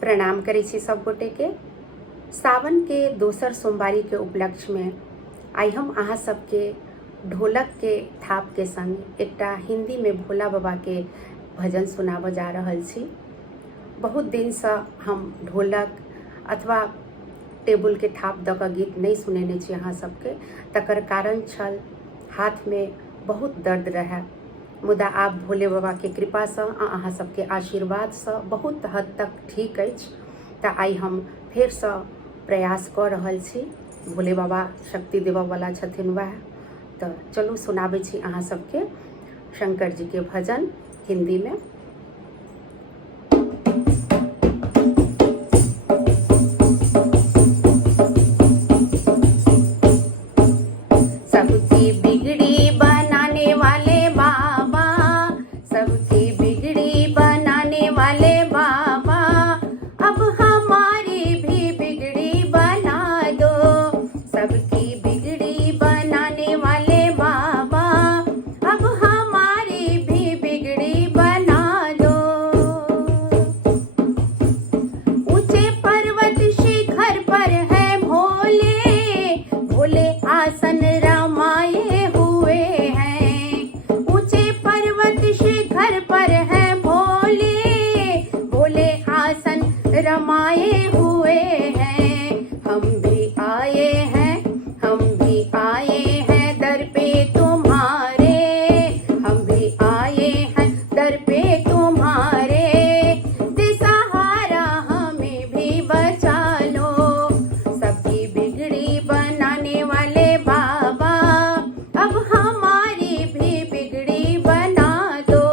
प्रणाम करै छी सब गोटे के। सावन के दोसर सोमवारी के उपलक्ष्य में आई हम अहाँ सबके ढोलक के थाप के संग एकटा हिंदी में भोला बाबा के भजन सुनाबऽ जा रहल छी। बहुत दिन से हम ढोलक अथवा टेबुल के थाप दऽ कऽ गीत नहीं सुनेने छी अहाँ सबके। तकर कारण छल हाथ में बहुत दर्द रहे, मुदा आब भोले बाबा के कृपा से अहाँ सबके आशीर्वाद से बहुत हद तक ठीक अछि। तऽ आई हम फेर से प्रयास कऽ रहल छी। भोले बाबा शक्ति देबऽ वाला छथिन वह। तऽ चलू सुनाबै छी अहाँ सबके शंकर जी के भजन हिंदी में। सबकी बिगड़ी बनाने वाले बाबा, सबकी बिगड़ी बनाने वाले बाबा, अब हमारी भी बिगड़ी बना दो। सबकी बिगड़ी बनाने वाले बाबा, अब हमारी भी बिगड़ी बना दो। ऊंचे पर्वत शिखर पर है भोले, भोले आसन रमाए हुए हैं। ऊंचे पर्वत शिखर पर है भोले, भोले आसन रमाए हुए हैं। हम भी आए हैं, हम भी आए हैं दर पे तुम्हारे, हम भी आए हैं दर पे तुम्हारे। दिसहारा हमें भी बचा लो। सबकी बिगड़ी बनाने वाले बाबा, अब हमारी भी बिगड़ी बना दो।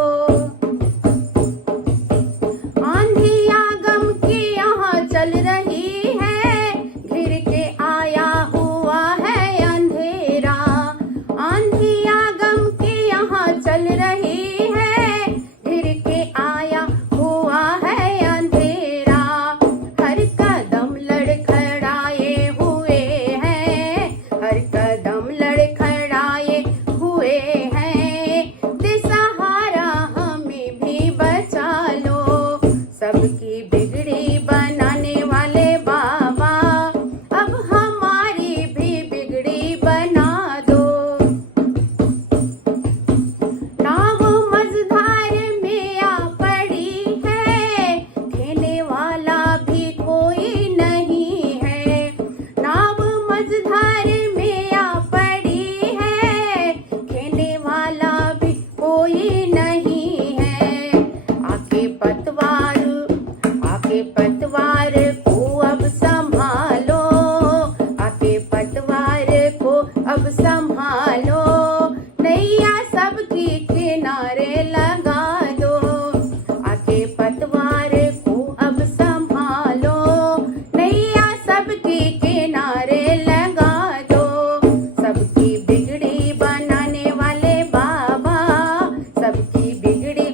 आंधी आगम की यहाँ चल रही है, घिर के आया हुआ है अंधेरा। आंधी आगम की यहाँ चल रही है, घिर के आया हुआ है अंधेरा। हर कदम लड़खड़ाए हुए हैं, हर कदम लड़खड़ाए हुए हैं। दिसहारा हमें भी बचा लो। सबकी बिगड़ी बनाने वाले बाबा, अब हमारी भी बिगड़ी बना दो। नाव मझधार में आ पड़ी है, खेने वाला भी कोई नहीं है। नाव मझधार में आ पड़ी है, खेने वाला भी कोई नहीं है। आके पतवार को अब संभालो, आके पतवार को अब संभालो। नैया सबकी किनारे लगा दो। आके पतवार को अब संभालो, नैया सबकी किनारे लगा दो। सबकी बिगड़ी बनाने वाले बाबा, सबकी बिगड़ी